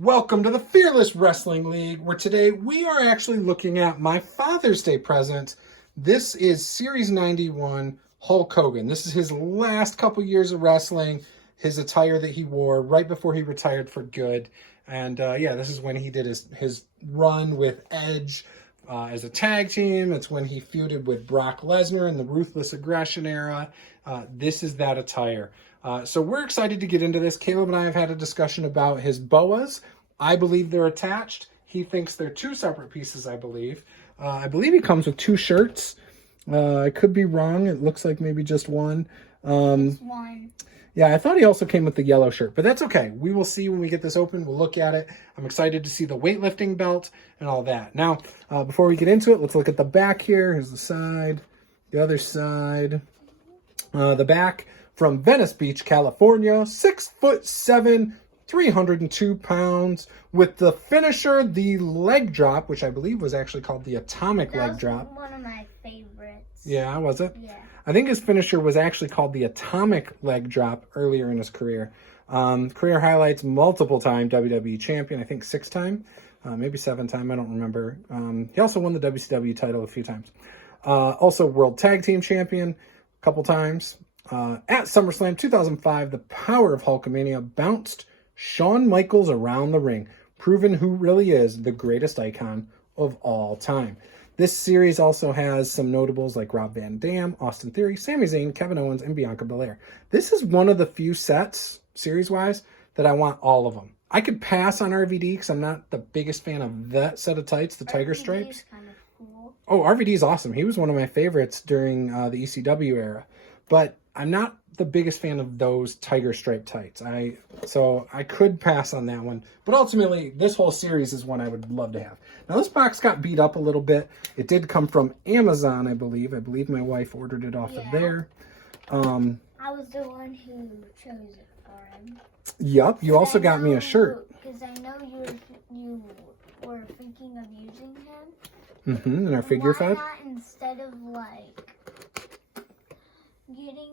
Welcome to the Fearless Wrestling League, where today we are actually looking at my Father's Day present. This is Series 91 Hulk Hogan. This is his last couple years of wrestling, his attire that he wore right before he retired for good. And yeah, this is when he did his run with Edge as a tag team. It's when he feuded with Brock Lesnar in the Ruthless Aggression era. This is that attire. So we're excited to get into this. Caleb and I have had a discussion about his boas. I believe they're attached. He thinks they're two separate pieces, I believe. I believe he comes with two shirts. I could be wrong. It looks like maybe just one. Just one. Yeah, I thought he also came with the yellow shirt, but that's okay. We will see when we get this open. We'll look at it. I'm excited to see the weightlifting belt and all that. Now, before we get into it, let's look at the back here. Here's the side, the other side. The back from Venice Beach, California, 6'7", 302 pounds, with the finisher, the leg drop, which I believe was actually called the atomic leg drop. One of my favorites. Yeah, was it? Yeah. I think his finisher was actually called the atomic leg drop earlier in his career. Career highlights, multiple-time WWE champion, I think 6-time, maybe 7-time, I don't remember. He also won the WCW title a few times. Also World Tag Team Champion a couple times. At SummerSlam 2005, the power of Hulkamania bounced Shawn Michaels around the ring, proving who really is the greatest icon of all time. This series also has some notables like Rob Van Dam, Austin Theory, Sami Zayn, Kevin Owens, and Bianca Belair. This is one of the few sets, series-wise, that I want all of them. I could pass on RVD because I'm not the biggest fan of that set of tights, the Tiger Stripes. Kind of cool. Oh, RVD is awesome. He was one of my favorites during the ECW era. But I'm not the biggest fan of those Tiger Stripe tights. So I could pass on that one. But ultimately, this whole series is one I would love to have. Now, this box got beat up a little bit. It did come from Amazon, I believe. I believe my wife ordered it off of there. I was the one who chose it for him. Yup. You also got me a shirt. Because I know you were thinking of using him. Mm-hmm. In our figure Why fed. not instead of getting...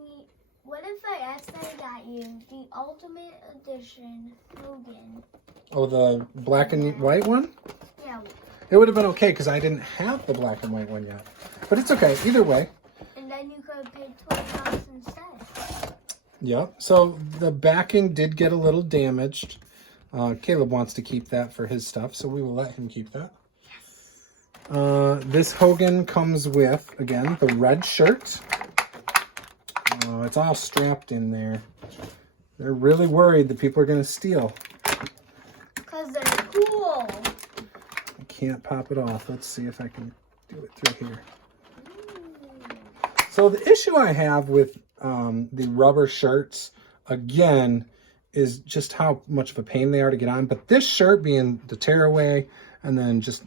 What if I accidentally got you the Ultimate Edition Hogan? Oh, the black and white one? Yeah. It would have been okay because I didn't have the black and white one yet. But it's okay. Either way. And then you could have paid $20 instead. Yep. So the backing did get a little damaged. Caleb wants to keep that for his stuff, so we will let him keep that. Yes. This Hogan comes with, again, the red shirt. Oh, it's all strapped in there. They're really worried that people are going to steal. Because they're cool. I can't pop it off. Let's see if I can do it through here. So the issue I have with the rubber shirts, again, is just how much of a pain they are to get on. But this shirt being the tearaway and then just,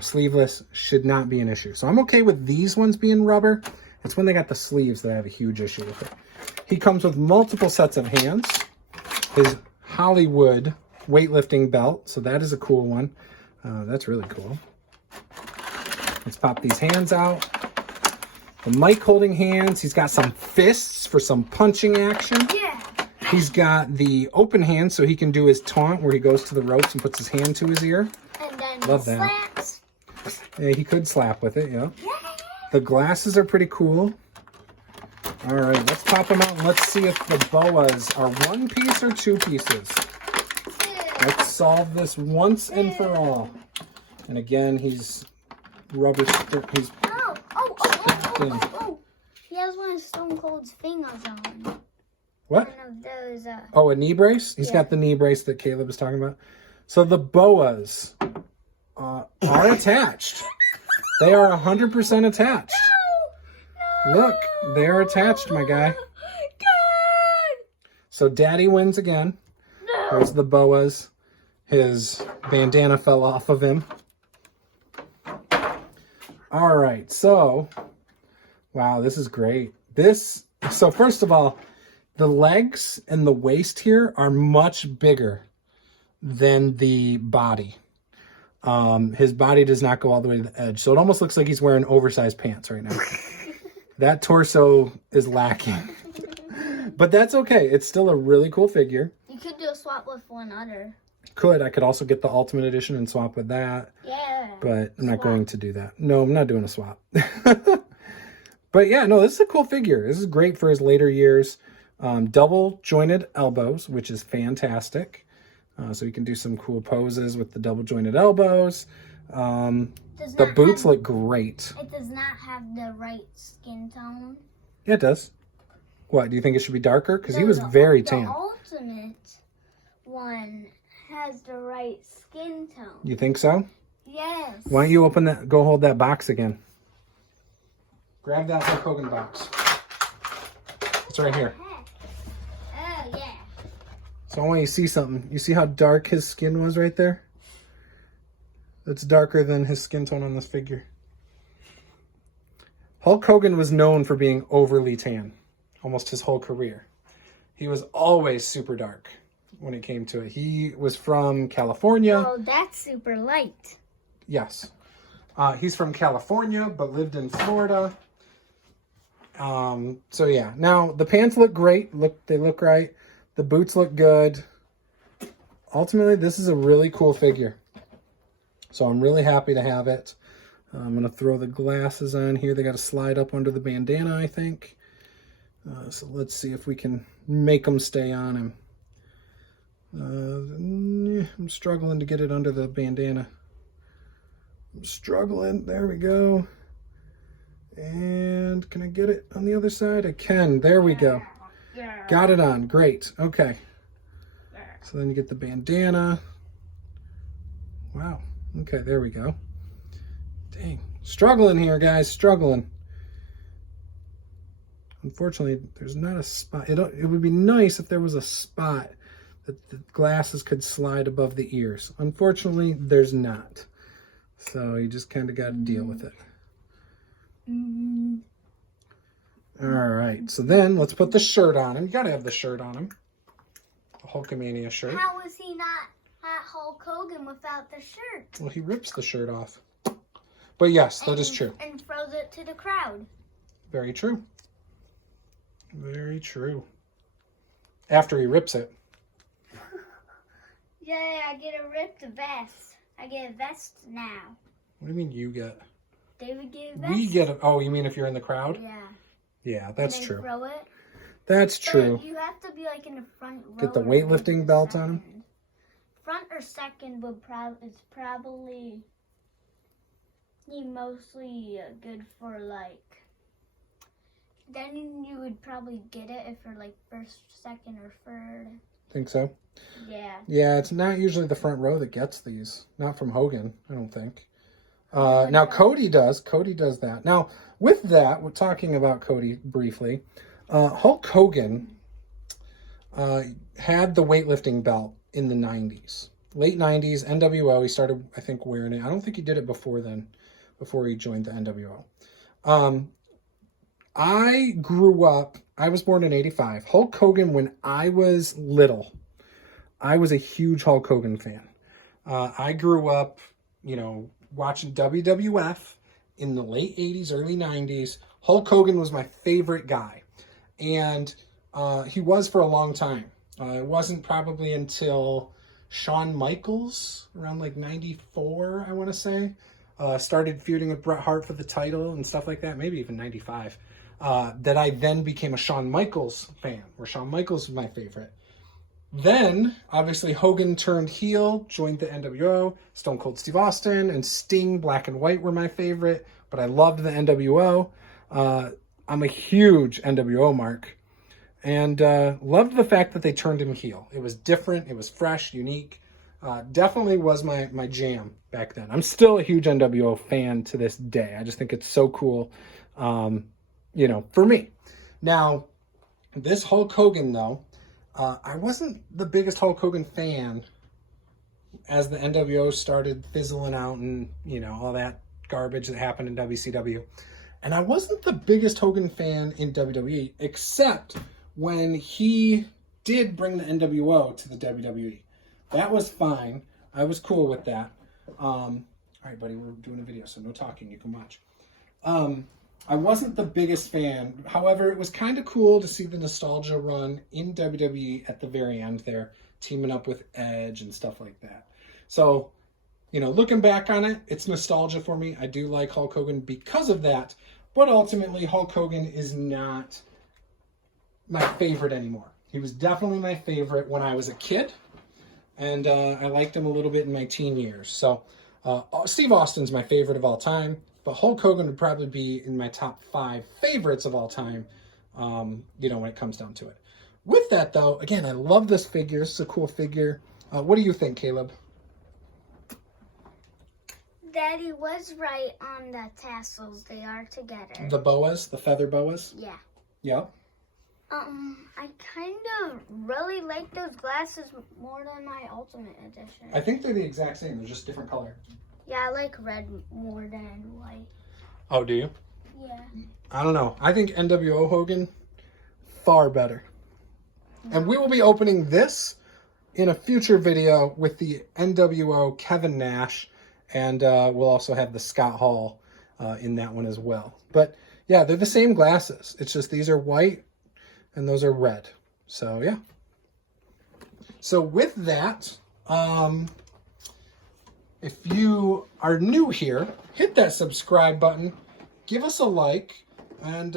sleeveless should not be an issue. So I'm okay with these ones being rubber. It's when they got the sleeves that I have a huge issue with it. He comes with multiple sets of hands. His Hollywood weightlifting belt. So that is a cool one. That's really cool. Let's pop these hands out. The mic holding hands. He's got some fists for some punching action. Yeah. He's got the open hand so he can do his taunt where he goes to the ropes and puts his hand to his ear. And then Love that. slaps. Yeah, he could slap with it, yeah. The glasses are pretty cool. All right, let's pop them out and let's see if the boas are one piece or two pieces. Let's solve this once and for all. And again, he's rubber. He's Oh. He has one of Stone Cold's fingers on. what? One of those. Oh, a knee brace? He's got the knee brace that Caleb was talking about. So the boas are attached. They are 100% attached. No! Look, they're attached, my guy. God! So Daddy wins again. No! There's the boas. His bandana fell off of him. All right, so, wow, this is great. So first of all, the legs and the waist here are much bigger than the body. His body does not go all the way to the edge. So it almost looks like he's wearing oversized pants right now. That torso is lacking. But that's okay. It's still a really cool figure. You could do a swap with one other. I could also get the Ultimate Edition and swap with that. Yeah. But I'm not going to do that. No, I'm not doing a swap. But yeah, no, this is a cool figure. This is great for his later years. Double jointed elbows, which is fantastic. So you can do some cool poses with the double jointed elbows. The boots look great. It does not have the right skin tone. Yeah, it does. What, do you think it should be darker? Because he was very tan. The Ultimate one has the right skin tone. You think so? Yes. Why don't you open that, go hold that box again. Grab that Hulk Hogan box. It's right here. Oh, yeah. So I want you to see something. You see how dark his skin was right there? It's darker than his skin tone on this figure. Hulk Hogan was known for being overly tan almost his whole career. He was always super dark when it came to it. He was from California. Oh, that's super light. Yes. He's from California, but lived in Florida. So yeah. Now, the pants look great. They look right. The boots look good. Ultimately, this is a really cool figure. So I'm really happy to have it. I'm going to throw the glasses on here. They got to slide up under the bandana, I think. So let's see if we can make them stay on him. I'm struggling to get it under the bandana. I'm struggling. There we go. And can I get it on the other side? I can. There we go. Got it on. Great. Okay. So then you get the bandana. Wow. Okay, there we go. Dang. Struggling here, guys. Struggling. Unfortunately, there's not a spot. It would be nice if there was a spot that the glasses could slide above the ears. Unfortunately, there's not. So you just kind of got to deal with it. All right. So then let's put the shirt on him. You got to have the shirt on him. The Hulkamania shirt. How is he not Hulk Hogan without the shirt? Well, he rips the shirt off. But yes, that is true. And throws it to the crowd. Very true. Very true. After he rips it. Yeah, I get a ripped vest. I get a vest now. What do you mean you get? David get a vest. We get it. Oh, you mean if you're in the crowd? Yeah. Yeah, that's and they true. Throw it. That's true. But you have to be like in the front row. Get the weightlifting belt on him. Front or second is probably mostly good for like. Then you would probably get it if you're like first, second, or third. Think so? Yeah. Yeah, it's not usually the front row that gets these. Not from Hogan, I don't think. Now, Cody does. Cody does that. Now, with that, we're talking about Cody briefly. Hulk Hogan had the weightlifting belt in the 90s. Late 90s, NWO, he started, I think, wearing it. I don't think he did it before then, before he joined the NWO. I grew up, I was born in 85. Hulk Hogan, when I was little, I was a huge Hulk Hogan fan. I grew up, watching WWF in the late 80s, early 90s. Hulk Hogan was my favorite guy. And he was for a long time. It wasn't probably until Shawn Michaels, around like 94, I want to say, started feuding with Bret Hart for the title and stuff like that, maybe even 95, that I then became a Shawn Michaels fan, where Shawn Michaels was my favorite. Then, obviously, Hogan turned heel, joined the NWO, Stone Cold Steve Austin, and Sting, Black and White were my favorite, but I loved the NWO. I'm a huge NWO mark, and loved the fact that they turned him heel. It was different, it was fresh, unique. Definitely was my jam back then. I'm still a huge NWO fan to this day. I just think it's so cool, for me. Now, this Hulk Hogan, though, I wasn't the biggest Hulk Hogan fan as the NWO started fizzling out and, all that garbage that happened in WCW. And I wasn't the biggest Hogan fan in WWE, except when he did bring the NWO to the WWE. That was fine. I was cool with that. All right, buddy, we're doing a video, so no talking. You can watch. I wasn't the biggest fan. However, it was kind of cool to see the nostalgia run in WWE at the very end there. teaming up with Edge and stuff like that. So, you know, looking back on it, it's nostalgia for me. I do like Hulk Hogan because of that. But ultimately, Hulk Hogan is not my favorite anymore. He was definitely my favorite when I was a kid. And I liked him a little bit in my teen years. So Steve Austin's my favorite of all time. But Hulk Hogan would probably be in my top 5 favorites of all time, you know, when it comes down to it. With that, though, again, I love this figure. It's a cool figure. What do you think, Caleb? Daddy was right on the tassels. They are together. The boas, the feather boas? Yeah. Yeah. I kind of really like those glasses more than my Ultimate Edition. I think they're the exact same. They're just different color. Yeah, I like red more than white. Oh, do you? Yeah. I don't know. I think NWO Hogan, far better. And we will be opening this in a future video with the NWO Kevin Nash. And we'll also have the Scott Hall in that one as well. But yeah, they're the same glasses. It's just these are white and those are red. So yeah. So with that, if you are new here, hit that subscribe button, give us a like, and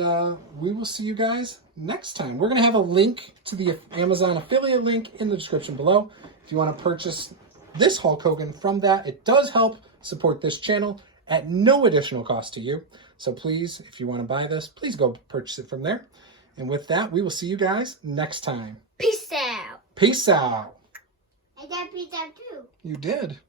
we will see you guys next time. We're going to have a link to the Amazon affiliate link in the description below. If you want to purchase this Hulk Hogan from that, it does help support this channel at no additional cost to you. So please, if you want to buy this, please go purchase it from there. And with that, we will see you guys next time. Peace out. Peace out. I got peace out too. You did.